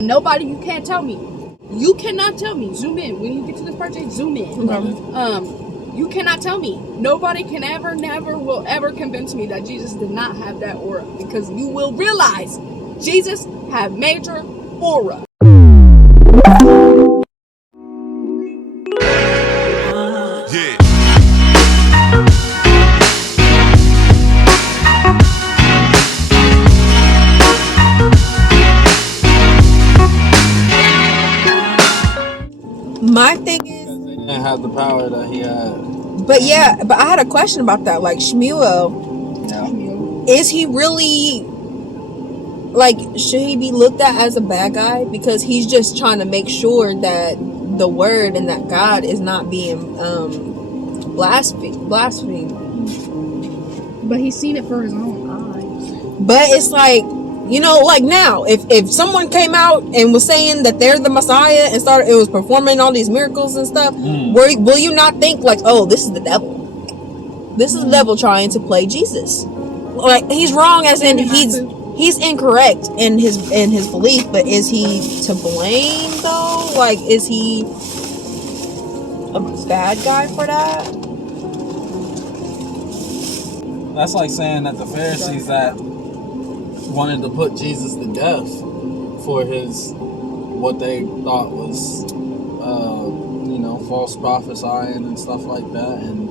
Nobody, you can't tell me. You cannot tell me. Zoom in. When you get to this part, zoom in. Okay. You cannot tell me. Nobody can ever, never, will ever convince me that Jesus did not have that aura. Because you will realize Jesus had major aura. Yeah. My thing is, Because they didn't have the power that he had. but I had a question about that. Like Shmuel, Yeah. is he really, like, should he be looked at as a bad guy because he's just trying to make sure that the word and that God is not being blasphemed? But he's seen it for his own eyes. But it's like, like now, if someone came out and was saying that they're the Messiah and it was performing all these miracles and stuff, will you not think like, oh, this is the devil? This is the devil trying to play Jesus. Like, he's wrong as in he's incorrect in his belief, but is he to blame though? Like, is he a bad guy for that? That's like saying that the Pharisees that wanted to put Jesus to death for his, what they thought was, false prophesying and stuff like that. And,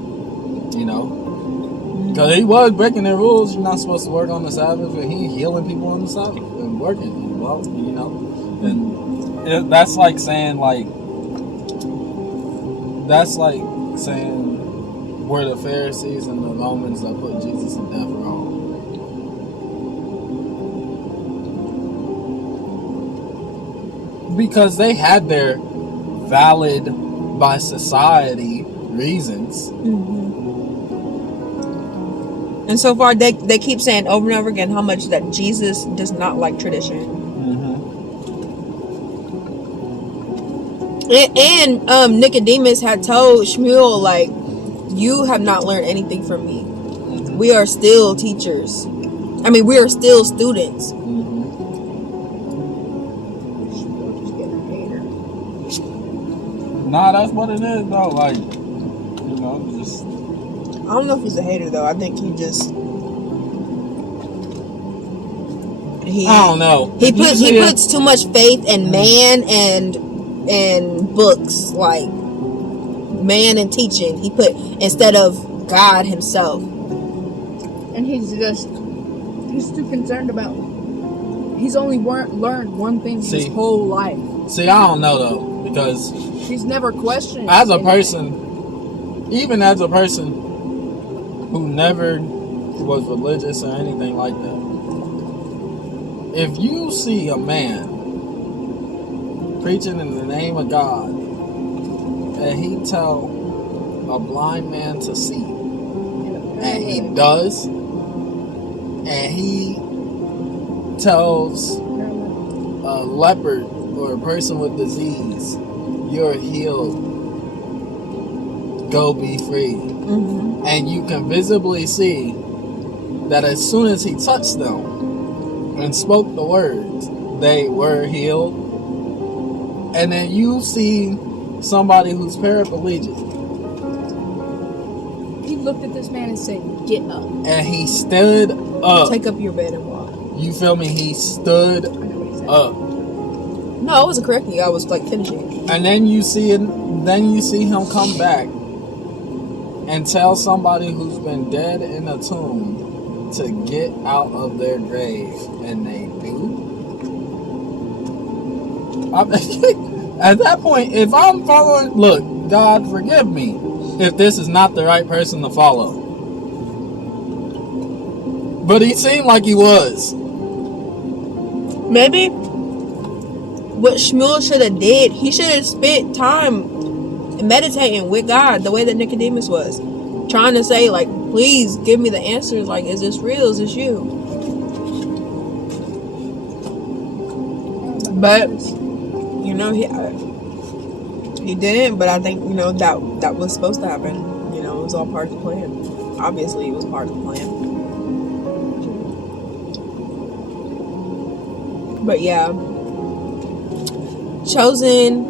because he was breaking their rules. You're not supposed to work on the Sabbath, and he healing people on the Sabbath and working. Well, and that's like saying, were the Pharisees and the Romans that put Jesus to death wrong? Because they had their valid by society reasons. And so far, they keep saying over and over again how much that Jesus does not like tradition. And Nicodemus had told Shmuel, like, you have not learned anything from me. We are still teachers. I mean, we are still students. Nah, that's what it is, though. Like, just... I don't know if he's a hater, though. I think he just... I don't know. He puts too much faith in man and books, like man and teaching. He put instead of God himself. And he's too concerned about. He's only learned one thing his whole life. See, I don't know though, because he's never questioned. As a person who never was religious or anything like that, if you see a man preaching in the name of God and he tell a blind man to see, and he does, and he tells a leopard or a person with disease, you're healed, go be free, and you can visibly see that as soon as he touched them and spoke the words, they were healed. And then you see somebody who's paraplegic. He looked at this man and said, get up. And he stood up. Take up your bed and walk. You feel me? He stood up. No, I wasn't correcting you. I was like finishing. And then you see him come back and tell somebody who's been dead in a tomb to get out of their grave, and they do. At that point, if I'm following, look, God forgive me if this is not the right person to follow. But he seemed like he was. Maybe what Shmuel should have did, he should have spent time meditating with God the way that Nicodemus was. Trying to say, like, please give me the answers. Like, is this real? Is this you? But, he didn't. But I think, that was supposed to happen. It was all part of the plan. Obviously, it was part of the plan. But, yeah. chosen.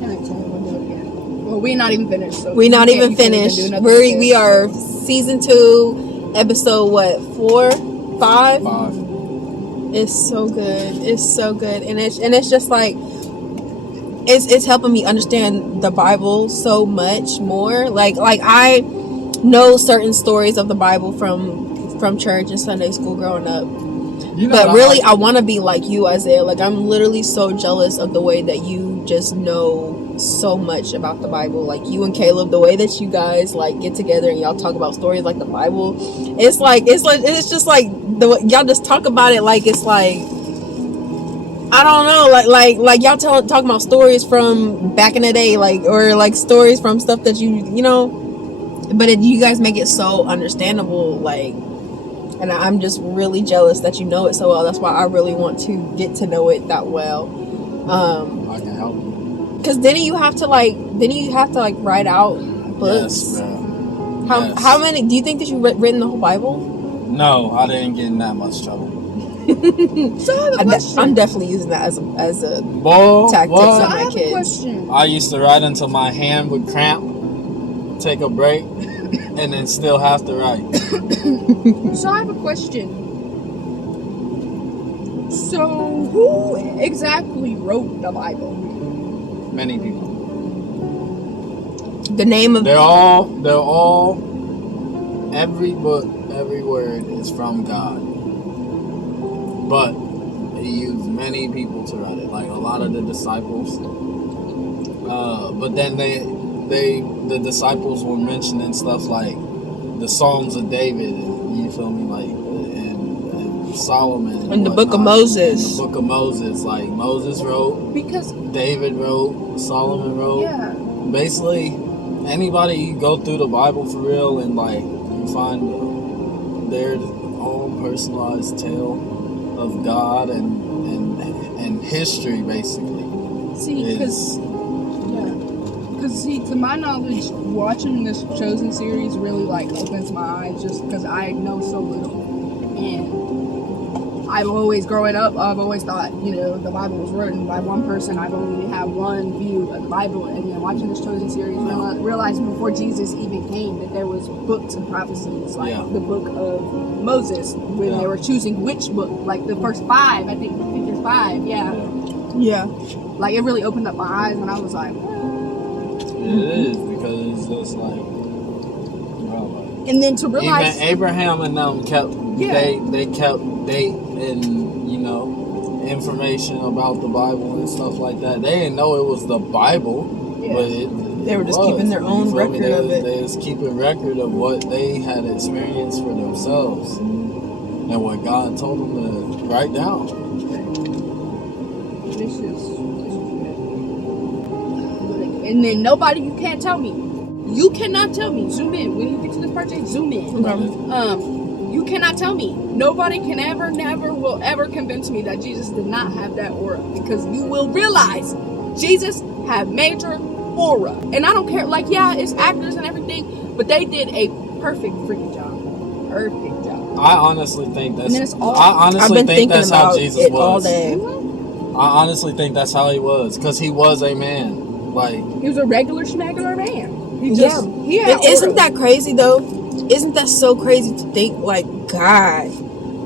Can I tell you we'll do it again? Well, we're not even finished. So We're not even you can't finished. do another We podcast, are so. season 2, episode what? 4, 5. 5. It's so good. It's so good, and it's just like it's helping me understand the Bible so much more. Like I know certain stories of the Bible from church and Sunday school growing up. You know, But really, I want to be like you, Isaiah. Like, I'm literally so jealous of the way that you just know so much about the Bible. Like, you and Caleb, the way that you guys, like, get together and y'all talk about stories like the Bible. It's just like, y'all just talk about it like it's like, I don't know, like y'all talking about stories from back in the day, like, or like stories from stuff that you know, but you guys make it so understandable, like. And I'm just really jealous that you know it so well. That's why I really want to get to know it that well. I can help you. Cause then you have to write out books. Yes, bro. How many? Do you think that you written the whole Bible? No, I didn't get in that much trouble. So I have a question. I'm definitely using that as a tactic So with I my have a kids. question. I used to write until my hand would cramp, take a break, and then still have to write. So I have a question. So who exactly wrote the Bible? Many people. The name of They're all, every book, every word is from God. But he used many people to write it, like a lot of the disciples. But then the disciples were mentioning stuff like the Psalms of David, you feel me, like and Solomon, in the book of Moses. In the book of Moses, like Moses wrote, Because David wrote, Solomon wrote. yeah, Basically, anybody you go through the Bible for real and like you find their own personalized tale of God and history, basically. see, because to my knowledge, watching this Chosen series really like opens my eyes, just because I know so little, and I've always thought, the Bible was written by one person. I've only had one view of the Bible, and then watching this Chosen series, realizing before Jesus even came that there was books and prophecies, like the book of Moses, when they were choosing which book, like the first 5, I think there's 5, yeah. Like, it really opened up my eyes, and I was like, It is, because it's just like, and then to realize even Abraham and them kept they kept date and information about the Bible and stuff like that. They didn't know it was the Bible, but they were just keeping their own record of it. They was keeping record of what they had experienced for themselves and what God told them to write down. this is good. And then you can't tell me. You cannot tell me. Zoom in. When you get to this project, zoom in. You cannot tell me. Nobody can never will ever convince me that Jesus did not have that aura. Because you will realize Jesus had major aura. And I don't care, like, it's actors and everything, but they did a perfect freaking job. Perfect job. I honestly think that's how Jesus was. All day. I honestly think that's how he was, because he was a man. Like, he was a regular schmegular man. Isn't that crazy though? Isn't that so crazy to think, like, God,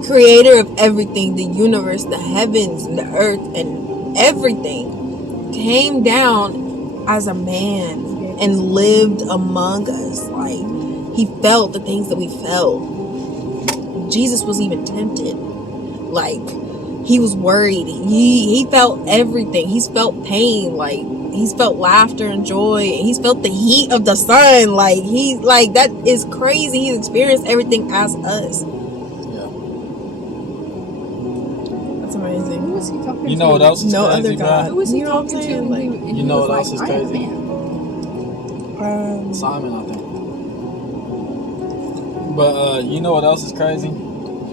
creator of everything, the universe, the heavens, and the earth, and everything, came down as a man and lived among us. Like, he felt the things that we felt. Jesus was even tempted. Like, he was worried. He felt everything. He's felt pain. Like, he's felt laughter and joy. He's felt the heat of the sun. Like, that is crazy. He's experienced everything as us. yeah. That's amazing. Who was he talking to? You know what else is No crazy, other God. Who was he You know what I'm talking to? saying? Like, And you he know was what else is I am a crazy? man. Simon, I think. But you know what else is crazy?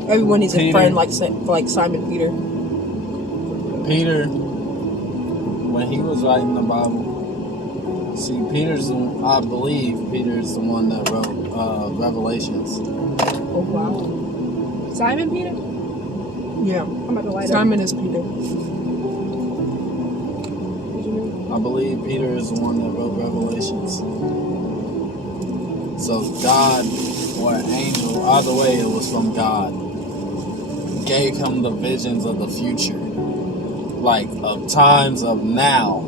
Everyone needs a Peter. friend like Simon Peter. Peter, when he was writing the Bible, see, I believe Peter's the one that wrote Revelations. Oh wow. Simon Peter? Yeah. I'm about to light Simon is Peter. I believe Peter is the one that wrote Revelations. So God or an angel, either way, it was from God, gave him the visions of the future, like of times of now,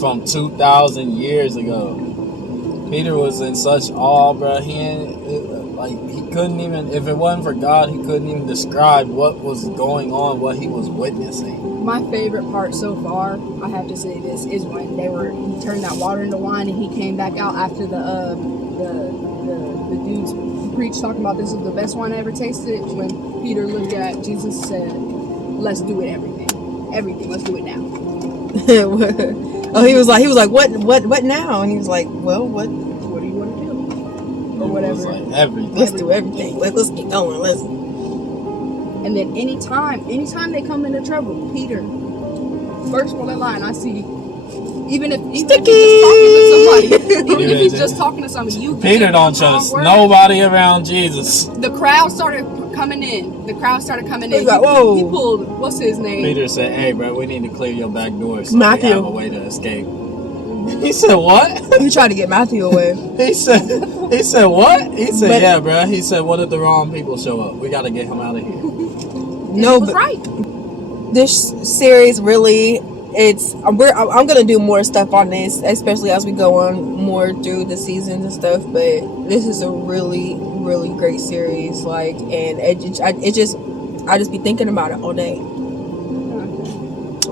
from 2,000 years ago. Peter was in such awe, bro. He couldn't even, if it wasn't for God, he couldn't even describe what was going on, what he was witnessing. My favorite part so far, I have to say this, is when he turned that water into wine and he came back out after the dudes preached talking about this is the best wine I ever tasted. When Peter looked at Jesus and said, let's do it, everything, let's do it now. Oh, he was like, what now? And he was like, well, what do you want to do? Or whatever. Like everything. Let's do everything. Let's get going. Let's. And then anytime they come into trouble, Peter, first one in line, I see, even if he's just talking to somebody, Peter don't trust nobody around Jesus. The crowd started coming in. He's like, whoa. He pulled, what's his name? Peter said, hey, bro, we need to clear your back door so Matthew. we have a way to escape. He said, what? He tried to get Matthew away. He said, what? He said, yeah, bro. He said, what if the wrong people show up? We got to get him out of here. No, but right. This series really, I'm gonna do more stuff on this, especially as we go on more through the seasons and stuff. But this is a really, really great series. Like, and I just be thinking about it all day.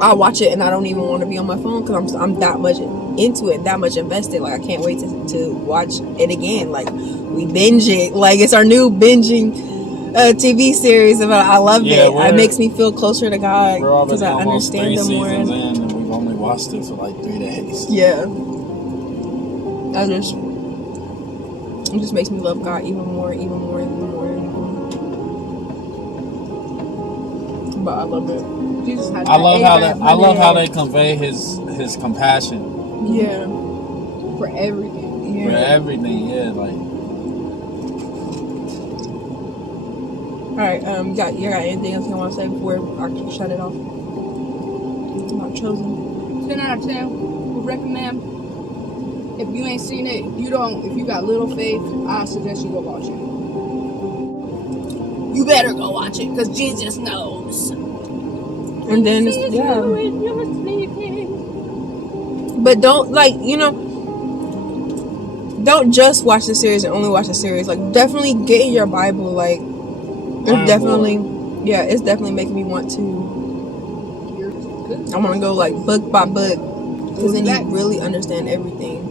I watch it and I don't even want to be on my phone because I'm that much into it, that much invested. Like, I can't wait to watch it again. Like, we binge it. Like, it's our new binging TV series. I love it. It makes me feel closer to God because I understand Him more. And we've only watched it for like 3 days. Yeah, it just makes me love God even more. But I love it. Jesus had I love how they convey his compassion. Yeah, for everything. Yeah. For everything, yeah, like. Alright, you got anything else you want to say before I shut it off? About Chosen. 10 out of 10 would recommend. If you ain't seen it, if you got little faith, I suggest you go watch it. You better go watch it, because Jesus knows. And then, but don't, don't just watch the series and only watch the series. Like, definitely get in your Bible. Like, it's definitely making me want to. I want to go like book by book, because then you really understand everything.